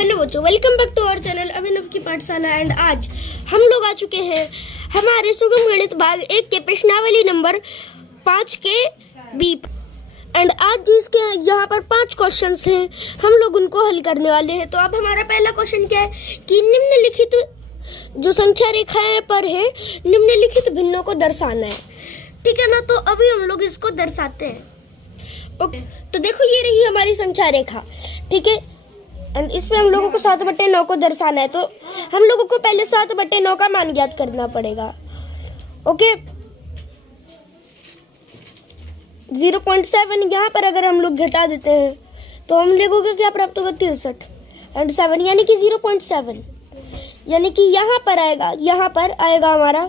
Hello बच्चों, welcome back to our channel Abhinav की Pathshala. And आज हम लोग आ चुके हैं हमारे सुगम गणित भाग 1 के प्रश्नावली नंबर 5 के बी। एंड आज इसके यहाँ पर 5 क्वेश्चंस हैं, हम लोग उनको हल करने वाले हैं। तो अब हमारा पहला क्वेश्चन क्या है कि निम्नलिखित जो संख्या रेखाएं पर है निम्नलिखित भिन्नों को दर्शाना है। ठीक है ना, तो अभी हम लोग इसको दर्शाते हैं। ओके, तो देखो ये रही हमारी संख्या रेखा। ठीक है, एंड इसमें हम लोगों को 7/9 को दर्शाना है। तो हम लोगों को पहले 7/9 का मान ज्ञात करना पड़ेगा। ओके, 0.7 यहाँ पर अगर हम लोग घटा देते हैं तो हम लोगों को क्या प्राप्त होगा 63 एंड 7 यानी कि 0.7, यानी कि यहाँ पर आएगा हमारा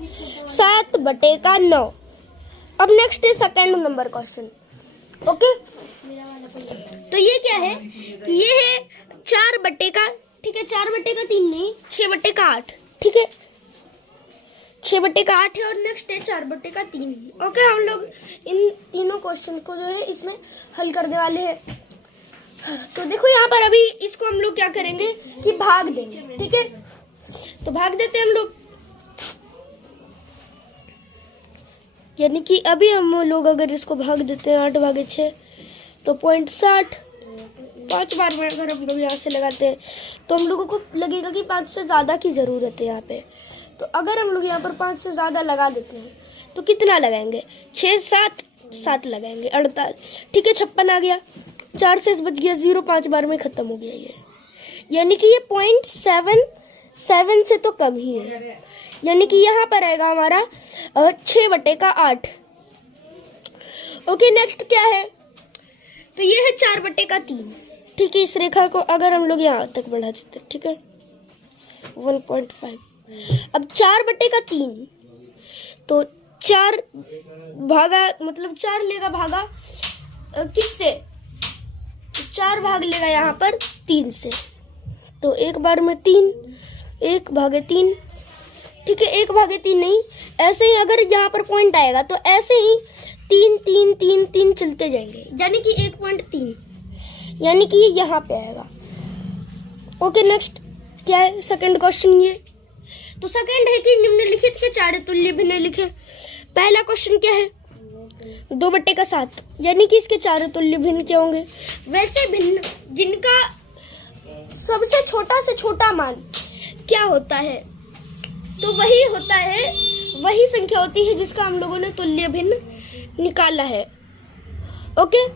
7/9। अब नेक्स्ट है सेकंड नंबर क्वेश्चन। ओके, तो ये क्या है कि ये है 4/का, ठीक है, 4/3 नहीं, 6/8। ठीक है, 6/8 है और नेक्स्ट है 4/3। ओके, हम लोग इन तीनों क्वेश्चन को जो है इसमें हल करने वाले हैं। तो देखो यहाँ पर अभी इसको हम लोग क्या करेंगे कि भाग देंगे। ठीक है, तो भाग देते हैं हम लोग, यानी कि अभी हम लोग अगर इसको भाग देते हैं 8/6 तो 0.60। 5 बार में अगर हम लोग यहाँ से लगाते हैं तो हम लोगों को लगेगा कि 5 से ज़्यादा की ज़रूरत है यहाँ पे। तो अगर हम लोग यहाँ पर 5 से ज़्यादा लगा देते हैं तो कितना लगाएंगे, 6 7 लगाएंगे, 48। ठीक है, 56 आ गया, 4 से बच गया 0, 5 बार में ख़त्म हो गया ये, यानी कि ये 0.77 से तो कम ही है, यानी कि यहाँ पर आएगा हमारा 6/8। ओके, नेक्स्ट क्या है, तो ये है 4/3। ठीक है, इस रेखा को अगर हम लोग यहाँ तक बढ़ा देते, ठीक है, 1.5। अब 4/3 तो 4 भागा मतलब 4 लेगा भागा किससे, 4 भाग लेगा यहाँ पर 3 से, तो एक बार में 3, 1/3। ठीक है, 1/3 नहीं, ऐसे ही अगर यहाँ पर पॉइंट आएगा तो ऐसे ही 3 3 3 3 चलते जाएंगे, यानी कि 1.3, यानी कि ये यहाँ पे आएगा। ओके, नेक्स्ट क्या है सेकंड क्वेश्चन। ये तो सेकंड है कि निम्नलिखित के 4 तुल्य भिन्न लिखें। पहला क्वेश्चन क्या है, 2/7, यानी कि इसके 4 तुल्य भिन्न क्या होंगे, वैसे भिन्न जिनका सबसे छोटा से छोटा मान क्या होता है, तो वही होता है, वही संख्या होती है जिसका हम लोगों ने तुल्य भिन्न निकाला है। ओके,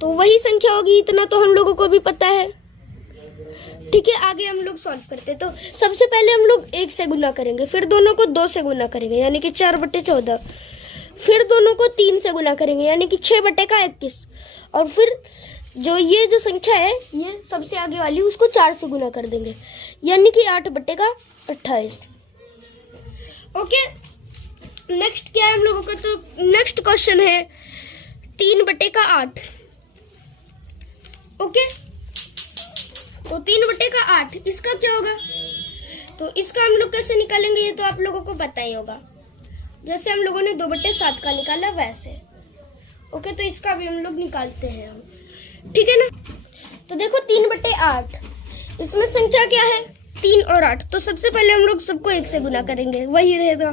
तो वही संख्या होगी, इतना तो हम लोगों को भी पता है। ठीक है, आगे हम लोग सॉल्व करते हैं। तो सबसे पहले हम लोग 1 से गुना करेंगे, फिर दोनों को 2 से गुना करेंगे, यानी कि 4/14, फिर दोनों को 3 से गुना करेंगे, यानी कि 6/21, और फिर ये जो संख्या है ये सबसे आगे वाली उसको 4 से गुना कर देंगे, यानी कि 8/28। ओके, नेक्स्ट क्या है हम लोगों का, तो नेक्स्ट क्वेश्चन है 3/8। ओके, तो 3/8 इसका क्या होगा, तो इसका हम लोग कैसे निकालेंगे ये तो आप लोगों को पता ही होगा, जैसे हम लोगों ने 2/7 का निकाला वैसे। ओके, तो इसका भी हम लोग निकालते हैं हम, ठीक है ना। तो देखो 3/8, इसमें संख्या क्या है 3 और 8, तो सबसे पहले हम लोग सबको 1 से गुना करेंगे, वही रहेगा।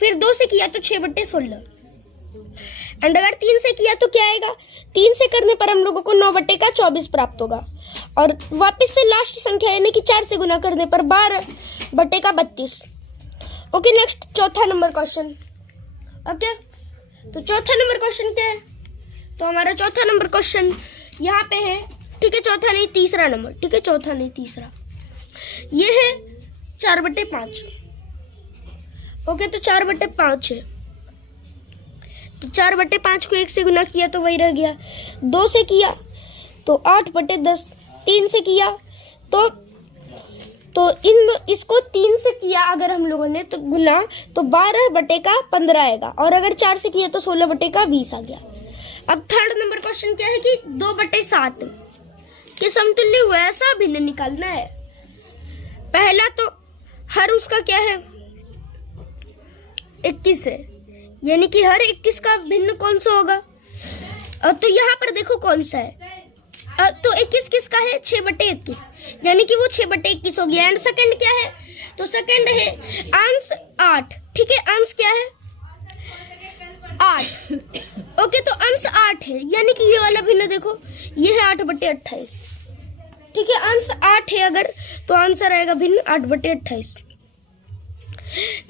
फिर 2 से किया तो 6/16, एंड अगर 3 से किया तो क्या आएगा, 3 से करने पर हम लोगों को 9/24 प्राप्त होगा, और वापस से लास्ट संख्या यानी कि 4 से गुना करने पर 12/32। ओके, नेक्स्ट चौथा नंबर क्वेश्चन। ओके, तो चौथा नंबर क्वेश्चन क्या है, तो हमारा चौथा नंबर क्वेश्चन यहाँ पे है। ठीक है, चौथा नहीं तीसरा नंबर, ठीक है, चौथा नहीं तीसरा, ये है 4/5। ओके, तो 4/5 है, तो 4/5 को 1 से गुना किया तो वही रह गया, 2 से किया तो 8/10, 3 से किया तो इसको 3 से किया अगर हम लोगों ने तो गुना तो 12/15 आएगा, और अगर 4 से किया तो 16/20 आ गया। अब थर्ड नंबर क्वेश्चन क्या है कि 2/7 के समतुल्य वैसा भिन्न निकालना है। पहला तो हर उसका क्या है 21 है, यानी कि हर 21 का भिन्न कौन सा होगा, तो यहाँ पर देखो कौन सा है, तो 21 किसका है? 6/21, यानी कि वो 6/21 हो गया। एंड सेकंड क्या है? तो सेकंड है अंश 8। ठीक है, अंश क्या है? 8। ओके, तो अंश 8 है, यानी कि ये वाला भिन्न देखो, ये है 8/28। ठीक है, अंश 8 है अगर, तो आंसर आएगा भिन्न 8/28।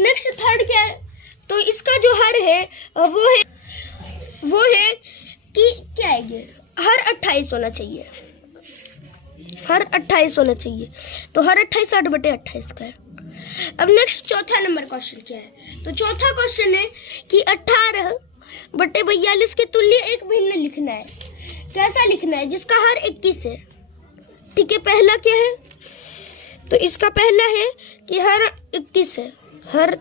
नेक्स्ट थर्ड क्या है? तो इसका जो हर है वो है कि क्या है ये? हर 28 होना चाहिए, हर 28 होना चाहिए। तो हर 28 8/28 का है। अब नेक्स्ट चौथा नंबर क्वेश्चन क्या है? तो चौथा क्वेश्चन है कि 18/42 के तुल्य एक भिन्न लिखना है। कैसा लिखना है? जिसका हर 21 है। ठीक है, पहला क्या है? तो इसका पहला है कि हर 21 है, हर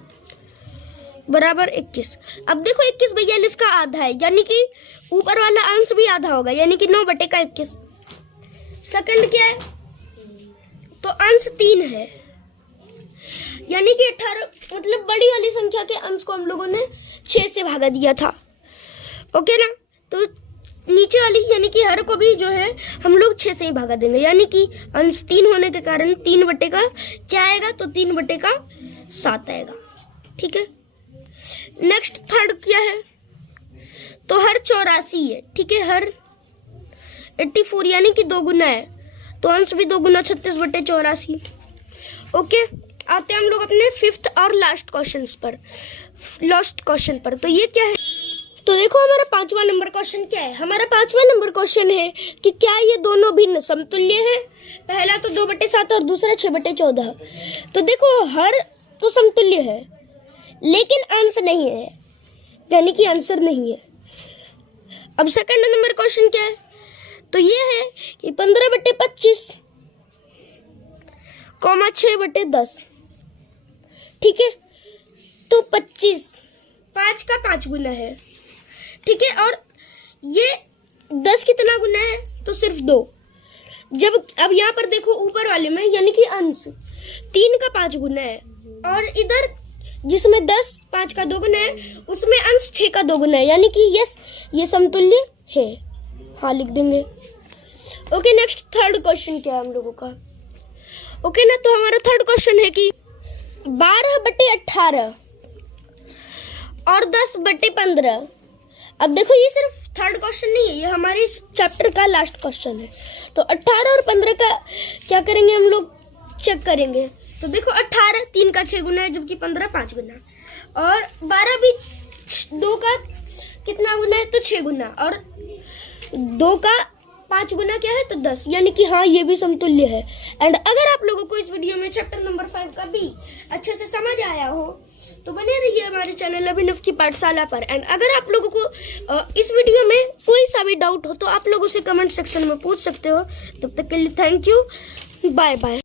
बराबर 21। अब देखो 21/42 का आधा है, यानी कि ऊपर वाला अंश भी आधा होगा, यानी कि 9/21। सेकंड क्या है? तो अंश 3 है, यानी कि 18, मतलब बड़ी वाली संख्या के अंश को हम लोगों ने 6 से भागा दिया था। ओके ना? तो नीचे वाली यानी कि हर को भी जो है हम लोग 6 से ही भागा देंगे, यानी कि अंश 3 होने के कारण 3 का क्या आएगा? तो 3/7 आएगा। ठीक है, नेक्स्ट थर्ड क्या है? तो हर 84 है। ठीक है, हर 84 यानी कि 2 गुना है, तो अंश भी 2 गुना 36/84। ओके, आते हैं हम लोग अपने फिफ्थ और लास्ट क्वेश्चन पर। तो ये क्या है? तो देखो हमारा 5वां नंबर क्वेश्चन क्या है? हमारा 5वां नंबर क्वेश्चन है कि क्या ये दोनों भिन्न समतुल्य हैं? पहला तो 2/7 और दूसरा 6/14। तो देखो हर तो समतुल्य है, लेकिन अंश नहीं है, यानी कि आंसर नहीं है। अब सेकंड नंबर क्वेश्चन क्या है? तो ये है कि 15/25, 6/10। ठीक है, तो 25 5 का 5 गुना है। ठीक है, और ये 10 कितना गुना है? तो सिर्फ 2। अब यहाँ पर देखो ऊपर वाले में, यानी कि अंश 3 का 5 गुना है, और इधर जिसमें 10 5 का 2 गुना है, उसमें अंश 6 का 2 गुना है, यानी कि यस ये समतुल्य है। हाँ, लिख देंगे। ओके, नेक्स्ट थर्ड क्वेश्चन क्या है हम लोगों का? ओके ना, तो हमारा थर्ड क्वेश्चन है कि 12/18 और 10/15। अब देखो ये सिर्फ थर्ड क्वेश्चन नहीं है, ये हमारे इस चैप्टर का लास्ट क्वेश्चन है। तो 18 और 15 का क्या करेंगे हम लोग? चेक करेंगे। तो देखो 18 3 का 6 गुना है, जबकि 15 5 गुना, और 12 भी 2 का कितना गुना है? तो 6 गुना, और 2 का 5 गुना क्या है? तो 10, यानी कि हाँ ये भी समतुल्य है। एंड अगर आप लोगों को इस वीडियो में चैप्टर नंबर 5 का भी अच्छे से समझ आया हो तो बने रहिए हमारे चैनल अभिनव की पाठशाला पर। एंड अगर आप लोगों को इस वीडियो में कोई सा भी डाउट हो तो आप लोग उसे कमेंट सेक्शन में पूछ सकते हो। तब तक के लिए थैंक यू, बाय बाय।